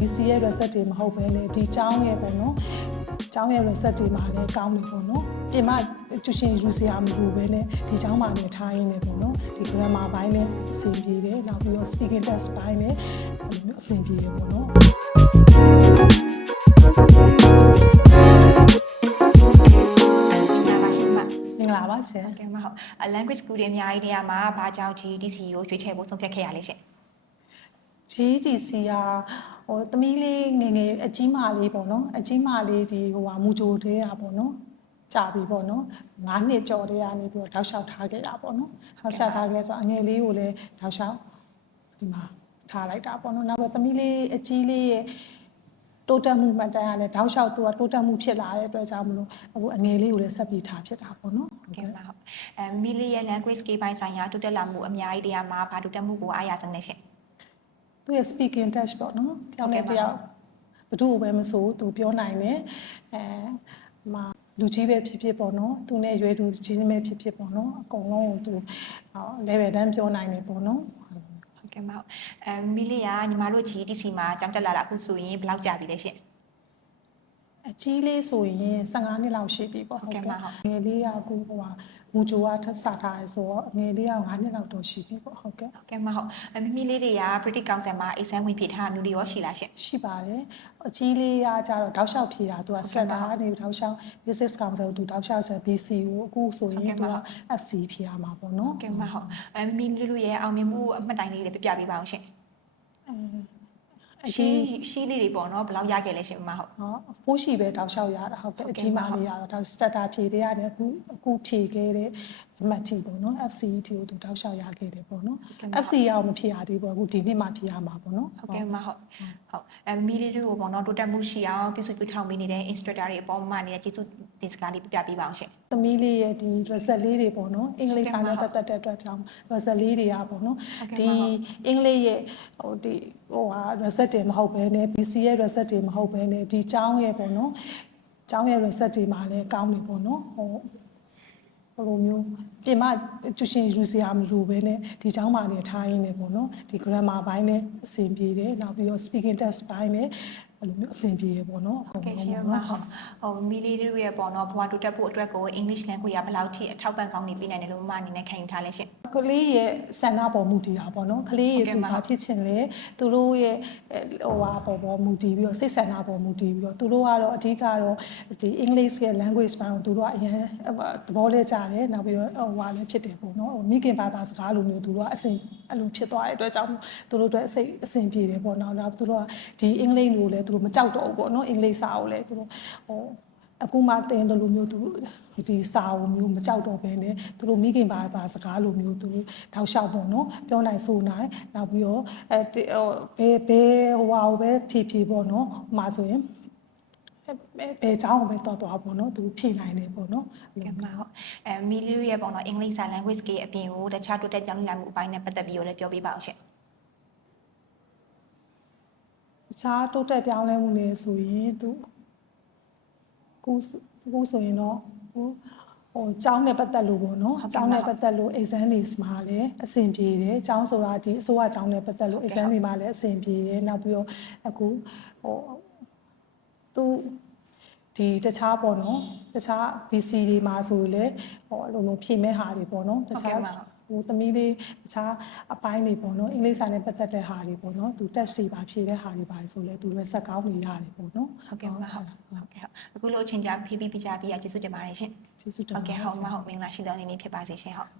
BC ရဲ့ reset တွေမဟုတ်ဘဲねဒီကျောင်းရဲ့ပေါ့နော်ကျောင်းရဲ့ reset တွေမှာလည်းကောင်းတယ်ပေါ့နော်ပြင်မကျူရှင်ယူစရာမလိုဘဲねဒီကျောင်းမှာလည်းထားရင်းနဲ့ပေါ့နော်ဒီ grammar ဘိုင်းနဲ့အဆင်ပြေတယ်နောက်ပြီးတော့ speaking test ဘိုင်းနဲ့အဲ့လိုမျိုးအဆင်ပြေတယ်ပေါ့နော်မင်္ဂလာပါရှင်မမင်္ဂလာပါချင်ကဲမဟုတ်အ language school တွေအများကြီးနေရာမှာဘာကြောင့် GDC ကိုရွေးချယ်ဖို့ဆုံးဖြတ်ခဲ့ရလဲရှင် GDC က ဟိုသမီးလေးငယ်ငယ်အကြီးမလေးပေါ့နော်အကြီးမလေးဒီဟိုဟာမူဂျိုတဲတာပေါ့နော်ကြာပြီပေါ့နော်9နှစ်ကျော်တည်းကနေပြီးတော့တောက်လျှောက်ထားခဲ့တာပေါ့နော်တောက်လျှောက်ထားခဲ့ဆိုအငယ်လေးကိုလည်းတောက်လျှောက်ဒီမှာထားလိုက်တာပေါ့နော်နောက်ပြီးသမီးလေးအကြီးလေးရဲ့တိုးတက်မှုမှတ်တမ်းရတယ်တောက်လျှောက်သူကတိုးတက်မှုဖြစ်လာတဲ့အတွက်ကြောင့်မလို့အခုအငယ်လေးကိုလည်းဆက်ပြီးထားဖြစ်တာပေါ့နော်ကဲမဟုတ်အဲမီလီရဲ့ language skill ပိုင်းဆိုင်ရာတိုးတက်လာမှုအများကြီးနေရာမှာဘာတိုးတက်မှုကိုအားရဆုံးလဲရှင် သူရဲ့ speaking test ပေါ့နော်တယောက်နဲ့တယောက်ဘသူ့ကိုပဲမဆိုသူပြောနိုင်တယ်အဲမလူကြီးပဲဖြစ်ဖြစ်ပေါ့နော်သူနဲ့ရွယ်သူကြီးပဲဖြစ်ဖြစ်ပေါ့နော်အကုန်လုံးကိုသူဟော level တန်းပြောနိုင်တယ်ပေါ့နော်ဟုတ်ကဲ့မဟုတ်အဲမီလီကညီမတို့ GDC မှာကြောင်းတက်လာတာအခုဆိုရင်ဘယ်လောက်ကြာပြီလဲရှင် အကြီးလေးဆိုရင်15နှစ်လောက်ရှိပြီပေါ့ဟုတ်ကဲ့ပါဟုတ်ငယ်လေးကအခုဟိုဟာမူဂျိုကထပ်စထားရဲဆိုတော့ငယ်လေးက9နှစ်လောက်တော့ရှိပြီပေါ့ဟုတ်ကဲ့ဟုတ်ကဲ့မဟုတ်အဲမီမီလေးတွေက British Council မှာ exam ဝင်ဖြေထားတာမျိုးတွေရောရှိလားရှင်ရှိပါတယ်အကြီးလေးကကြတော့တောက်လျှောက်ဖြေတာသူကဟုတ်ကဲ့ strata ပါကနေတောက်လျှောက် business council သူတောက်လျှောက်ဆက် BC ကိုအခုဆိုရင်ဟုတ်ကဲ့သူပါက FC ဖြေရမှာပေါ့နော်ဟုတ်ကဲ့မဟုတ်အဲမီမီလေးရဲ့အောင်မြင်မှုအမှတ်တိုင်လေးတွေပြပြပေးပါအောင်ရှင်အ ရှီကြီးရှီလေးတွေပေါ့နော်ဘယ်လောက်ရခဲ့လဲရှင်မဟုတ်ဟောဖိုးရှိပဲတောက်လျှောက်ရတာဟုတ်ကဲ့ဟုတ်အကဲ့ကြီးမပါလေးရတော့ဒါ starter ဖြေတဲ့ရတယ်အခုအခုဖြေခဲ့တဲ့အမှတ်တီပေါ့နော် FCET ကိုသူတောက်လျှောက်ရခဲ့တယ်ပေါ့နော်ဟုတ်ကဲ့ပါ FC ရအောင်မဖြေရသေးဘူးအခုဒီနှစ်မှဖြေရမှာပေါ့နော်ဟုတ်ကဲ့မဟုတ်ဟုတ်အဲမီလီတို့ပေါ့နော်တိုးတက်မှုရှိအောင်ပြုစုပြုထောင်ပေးနေတဲ့ instructor တွေအပေါ်မှာနေတဲ့ကျေးဇူး တင်စကားလေးပြပြပေးပါအောင်ရှင်သမီးလေးရဲ့ဒီ result လေးတွေပေါ့နော်အင်္ဂလိပ်စာဟုတ်နဲ့ကဲ့ပတ်သက်တဲ့အတွက်ကြောင့် result လေးတွေကပေါ့နော်ဟုတ်ကဲ့ဒီပါဟုတ်အင်္ဂလိပ်ရဲ့ဟိုဒီဟိုဟာ result တွေမဟုတ်ဘဲနဲ့ BC ရဲ့ result တွေမဟုတ်ဘဲနဲ့ဒီကျောင်းရဲ့ပေါ့နော်ကျောင်းရဲ့ result တွေမှာလည်းကောင်းတယ်ပေါ့နော်ဟိုဘယ်လိုမျိုးပြင်မကျူရှင်ယူစရာမလိုဘဲနဲ့ဒီကျောင်းမှာနေထားရင်းနေပေါ့နော်ဒီ grammar ဘိုင်းနဲ့အဆင်ပြေတယ်နောက်ပြီးတော့ speaking test ဘိုင်းနဲ့ အဲ့လိုမျိုးအဆင်ပြေရပေါ့နော်အဟုတ်ကုန်ကဲ့လုံးရှင်ပေါ့မနော်ဟုတ်ဟိုမီလီတို့ရဲ့ပေါ့နော်ဘဝတိုးတက်ဖို့အတွက်ကို English language ကဘယ်လောက်ထိအထောက်ပံ့ကောင်းနေပြီနိုင်တယ်လို့မမအနေနဲ့ခံယူထားလဲရှင် ကလေးရဲ့ဆန္ဒပေါ်မူတည်တာပေါ့နော်ကလေးရဲ့ဟုတ်ကဲ့သူပါဘာဖြစ်ချင်လဲသူတို့ရဲ့ဟိုဟာပေါ်ပေါ်မူတည်ပြီးတော့စိတ်ဆန္ဒပေါ်မူတည်ပြီးတော့သူတို့ကတော့အဓိကတော့ဒီ English ရဲ့ language ပိုင်းကိုသူတို့ကအရင်သဘောလဲကြတယ်နောက်ပြီးတော့ဟိုဟာလည်းဖြစ်တယ်ပေါ့နော်ဟိုမိခင်ဘာသာစကားလိုမျိုးသူတို့ကအစဉ်အဲ့လိုဖြစ်သွားတဲ့အတွက်ကြောင့်သူတို့အတွက်အစိတ်အစဉ်ပြေတယ်ပေါ့နော်နောက်သူတို့ကဒီအင်္ဂလိပ်လိုလည်းသူတို့မကြောက်တော့ဘူးပေါ့နော်အင်္ဂလိပ်စာကိုလည်းသူတို့ဟို အခုမှတင်တယ်လို့မျိုးသူဒီစာအုပ်မျိုးမကြောက်တော့ဘဲနဲ့သူတို့မိခင်ဘာသာစကားလိုမျိုးသူထောက်လျှောက်ပေါ့နော်ပြောနိုင်ဆိုနိုင်နောက်ပြီးတော့အဲဘယ်ဘယ်ဟိုဟာပဲဖြည်းဖြည်းပေါ့နော်ဥပမာဆိုရင်ဘယ်ကြောင်းပဲတော်တော်ပေါ့နော်သူဖြည့်နိုင်တယ်ပေါ့နော်ကဲပါဟုတ်အဲမီလီရဲ့ပေါ့နော်အင်္ဂလိပ်စာ language ကအပြင်ကိုတခြားတိုးတက်ပြောင်းလဲလာမှုအပိုင်းနဲ့ပတ်သက်ပြီးတော့လည်းပြောပြပါအောင်ရှင့်တခြားတိုးတက်ပြောင်းလဲမှုလေဆိုရင်သူ ကိုကိုဆိုရင်တော့ဟိုဟိုကျောင်းနဲ့ပတ်သက်လို့ပေါ့နော်ကျောင်းနဲ့ပတ်သက်လို့ exam တွေမှာလည်းအဆင်ပြေတယ်ကျောင်းဆိုတာဒီအစိုးရကျောင်းနဲ့ပတ်သက်လို့ exam တွေမှာလည်းအဆင်ပြေတယ်နောက်ပြီးတော့အခုဟိုသူဒီတခြားပေါ့နော်တခြား BC တွေမှာဆိုရင်လည်းဟိုအလိုလိုဖြည့်မဲ့ဟာတွေပေါ့နော်တခြား ဟိုသမီးလေးတခြားအပိုင်းတွေပေါ့နော်အင်္ဂလိပ်စာနဲ့ပတ်သက်တဲ့ဟာတွေပေါ့နော်သူ test တွေပါဖြေတဲ့ဟာတွေပါဆိုလဲသူလည်းဆက်ကောင်းနေရတယ်ပေါ့နော်ဟုတ်ကဲ့မဟုတ်လားဟုတ်ကဲ့ဟုတ်အခုလိုအချိန်ကြာဖိပြီးပြကြပြီးရကျေးဇူးတင်ပါတယ်ရှင်ကျေးဇူးတင်ဟုတ်ကဲ့ပါဟုတ်မဟုတ်မင်္ဂလာရှိသောနေ့နေ့ဖြစ်ပါစေရှင်ဟုတ်